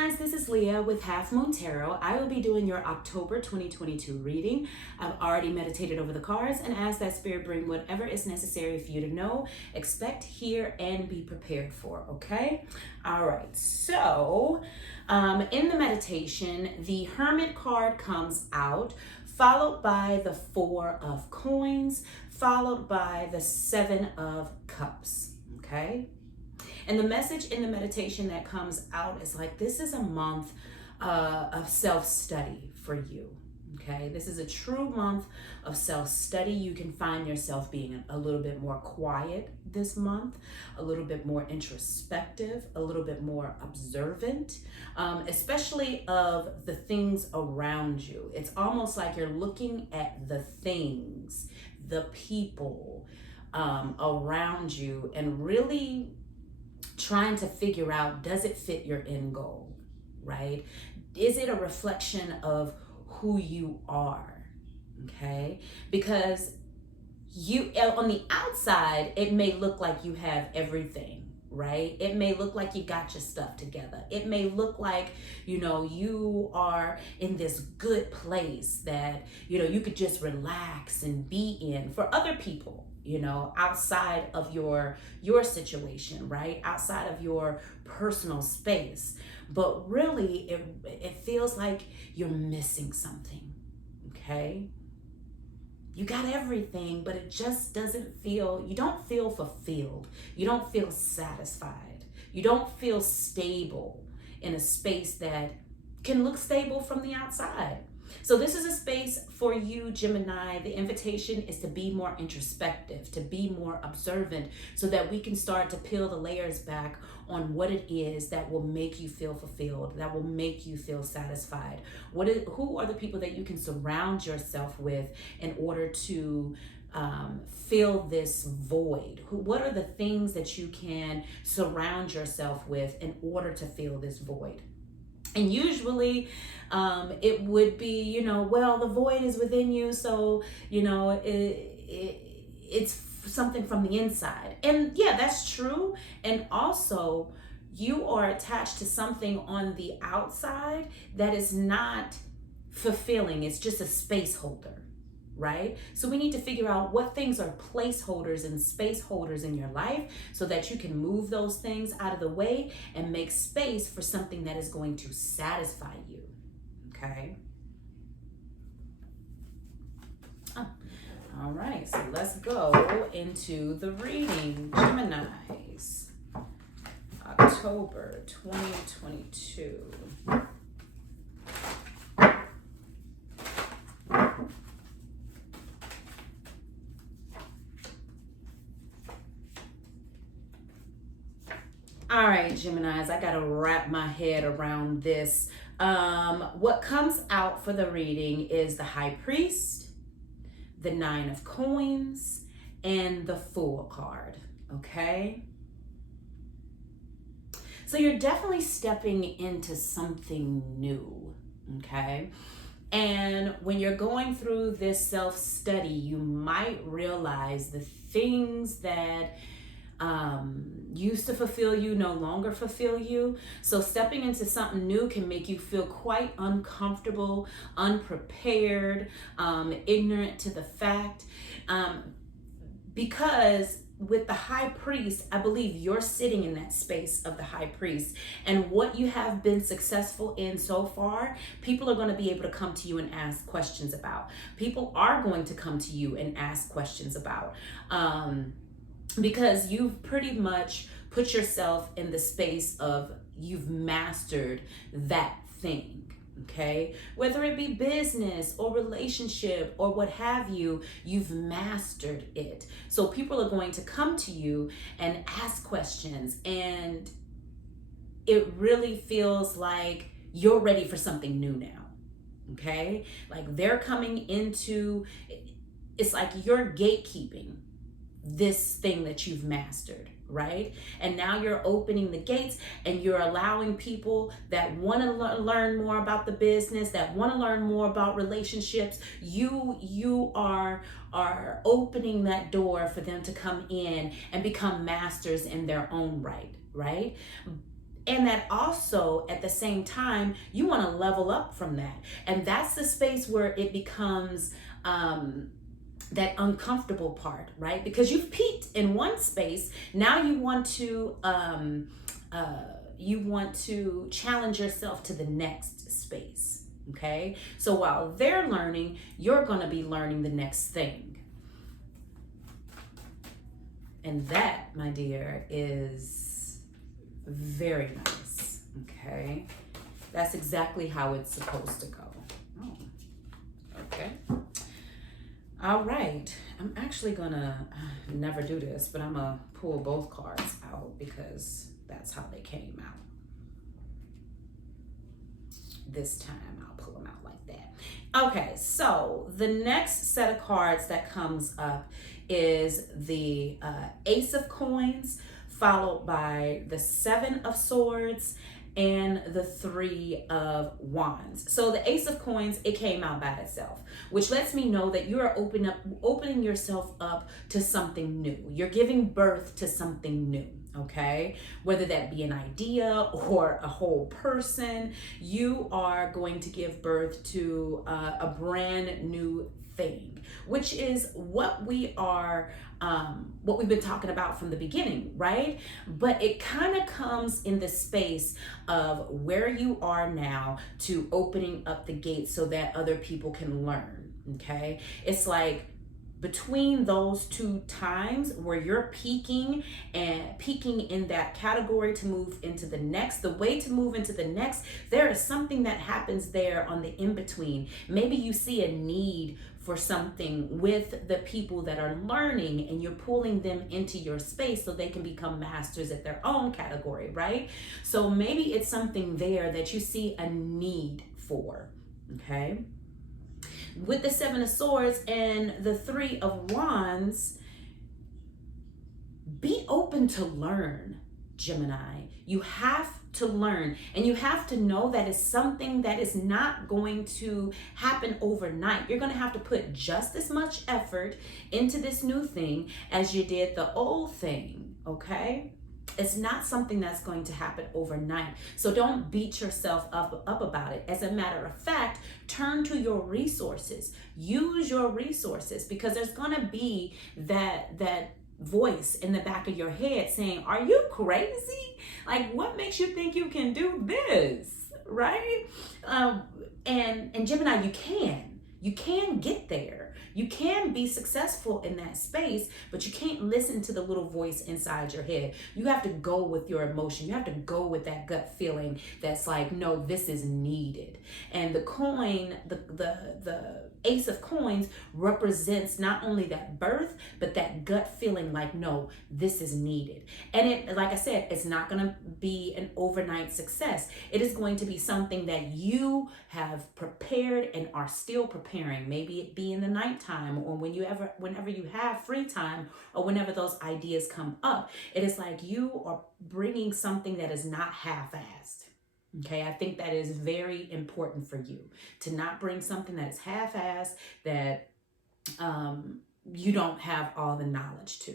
Geminis, this is Leah with Half Moon Tarot. I will be doing your October 2022 reading. I've already meditated over the cards and asked that Spirit bring whatever is necessary for you to know, expect, hear, and be prepared for, okay? All right, so in the meditation, the Hermit card comes out, followed by the Four of Coins, followed by the Seven of Cups, okay? And the message in the meditation that comes out is like, this is a month of self-study for you, okay? This is a true month of self-study. You can find yourself being a little bit more quiet this month, a little bit more introspective, a little bit more observant, especially of the things around you. It's almost like you're looking at the things, the people around you, and really trying to figure out, does it fit your end goal, right? Is it a reflection of who you are, okay? Because you, on the outside, it may look like you have everything, right? It may look like you got your stuff together. It may look like, you are in this good place that, you could just relax and be in. For other people, outside of your situation, right? Outside of your personal space. But really, it feels like you're missing something, okay? You got everything, but it just you don't feel fulfilled. You don't feel satisfied. You don't feel stable in a space that can look stable from the outside. So this is a space for you, Gemini. The invitation is to be more introspective, to be more observant, so that we can start to peel the layers back on what it is that will make you feel fulfilled, that will make you feel satisfied. Who are the people that you can surround yourself with in order to fill this void? What are the things that you can surround yourself with in order to fill this void? And usually it would be, the void is within you, so, it's something from the inside. And yeah, that's true. And also, you are attached to something on the outside that is not fulfilling. It's just a space holder, right? So we need to figure out what things are placeholders and space holders in your life so that you can move those things out of the way and make space for something that is going to satisfy you, okay? All right, so let's go into the reading. Geminis, October 2022. All right, Geminis, I gotta wrap my head around this. What comes out for the reading is the High Priest, the Nine of Coins, and the Fool card, okay? So you're definitely stepping into something new, okay? And when you're going through this self-study, you might realize the things that used to fulfill you no longer fulfill you. So stepping into something new can make you feel quite uncomfortable, unprepared, ignorant to the fact. Because with the High Priest, I believe you're sitting in that space of the High Priest, and what you have been successful in so far, people are going to be able to come to you and ask questions about. People are going to come to you and ask questions about. Because you've pretty much put yourself in the space of you've mastered that thing, okay? Whether it be business or relationship or what have you, you've mastered it. So people are going to come to you and ask questions, and it really feels like you're ready for something new now, okay? Like they're coming into, it's like you're gatekeeping this thing that you've mastered, right? And now you're opening the gates and you're allowing people that want to learn more about the business, that want to learn more about relationships. You are opening that door for them to come in and become masters in their own right, right? And that also at the same time, you want to level up from that. And that's the space where it becomes that uncomfortable part, right? Because you've peaked in one space. Now you want to challenge yourself to the next space. Okay. So while they're learning, you're going to be learning the next thing. And that, my dear, is very nice. Okay. That's exactly how it's supposed to go. Oh, okay. All right. I'm actually gonna never do this, but I'm gonna pull both cards out because that's how they came out. This time I'll pull them out like that. Okay, so the next set of cards that comes up is the Ace of Coins, followed by the Seven of Swords, and the Three of Wands. So the Ace of Coins, it came out by itself, which lets me know that you are opening yourself up to something new. You're giving birth to something new. Okay, whether that be an idea or a whole person, you are going to give birth to a brand new thing, which is what we've been talking about from the beginning, right? But it kind of comes in the space of where you are now to opening up the gates so that other people can learn. Okay, it's like between those two times where you're peaking in that category to move into the next, the way to move into the next, there is something that happens there on the in between. Maybe you see a need for something with the people that are learning and you're pulling them into your space so they can become masters at their own category, right? So maybe it's something there that you see a need for. Okay. With the Seven of Swords and the Three of Wands, be open to learn, Gemini. You have to learn, and you have to know that it's something that is not going to happen overnight. You're going to have to put just as much effort into this new thing as you did the old thing, okay? It's not something that's going to happen overnight. So don't beat yourself up about it. As a matter of fact, turn to your resources. Use your resources, because there's going to be that voice in the back of your head saying, are you crazy? Like, what makes you think you can do this? Right? And Gemini, you can get there. You can be successful in that space, but you can't listen to the little voice inside your head. You have to go with your emotion. You have to go with that gut feeling that's like, no, this is needed. And the coin, the Ace of Coins represents not only that birth, but that gut feeling like, no, this is needed. And it, like I said, it's not going to be an overnight success. It is going to be something that you have prepared and are still preparing. Maybe it be in the nighttime, or whenever you have free time, or whenever those ideas come up. It is like you are bringing something that is not half-assed. Okay, I think that is very important for you to not bring something that is half-assed, that you don't have all the knowledge to.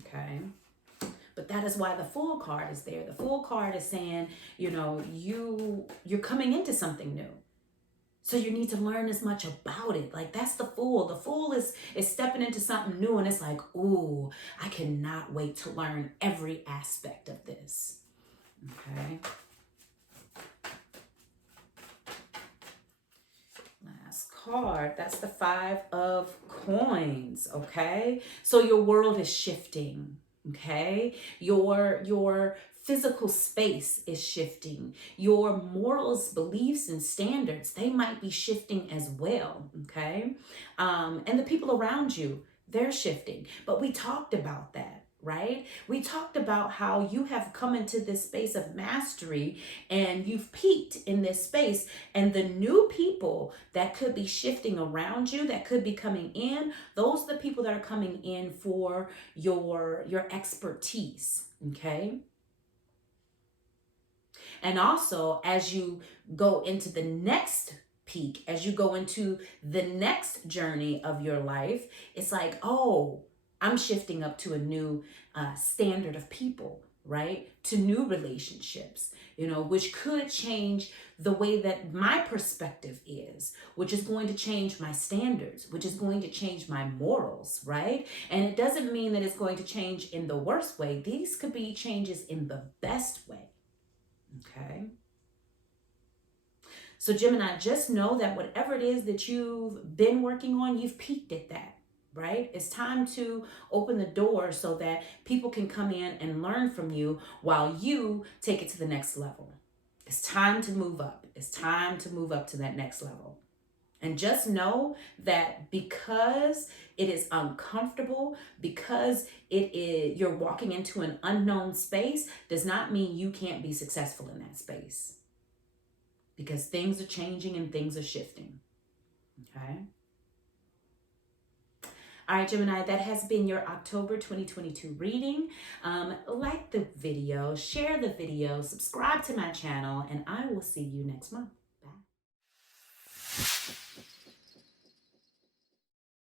Okay, but that is why the Fool card is there. The Fool card is saying, you know, you're coming into something new, so you need to learn as much about it. Like, that's the Fool. The Fool is stepping into something new, and it's like, ooh, I cannot wait to learn every aspect of this. Okay. Card, that's the Five of Coins. Okay, so your world is shifting. Okay, your physical space is shifting. Your morals, beliefs, and standards, they might be shifting as well. Okay, and the people around you, they're shifting. But we talked about that, right? We talked about how you have come into this space of mastery and you've peaked in this space, and the new people that could be shifting around you, that could be coming in, those are the people that are coming in for your expertise. Okay. And also, as you go into the next peak, as you go into the next journey of your life, it's like, oh, I'm shifting up to a new standard of people. right? To new relationships, which could change the way that my perspective is, which is going to change my standards, which is going to change my morals, right? And it doesn't mean that it's going to change in the worst way. These could be changes in the best way, okay? So Gemini, just know that whatever it is that you've been working on, you've peaked at that, right? It's time to open the door so that people can come in and learn from you while you take it to the next level. It's time to move up. It's time to move up to that next level. And just know that because it is uncomfortable, because you're walking into an unknown space, does not mean you can't be successful in that space. Because things are changing and things are shifting. Okay? All right, Gemini, that has been your October 2022 reading. Like the video, share the video, subscribe to my channel, and I will see you next month. Bye.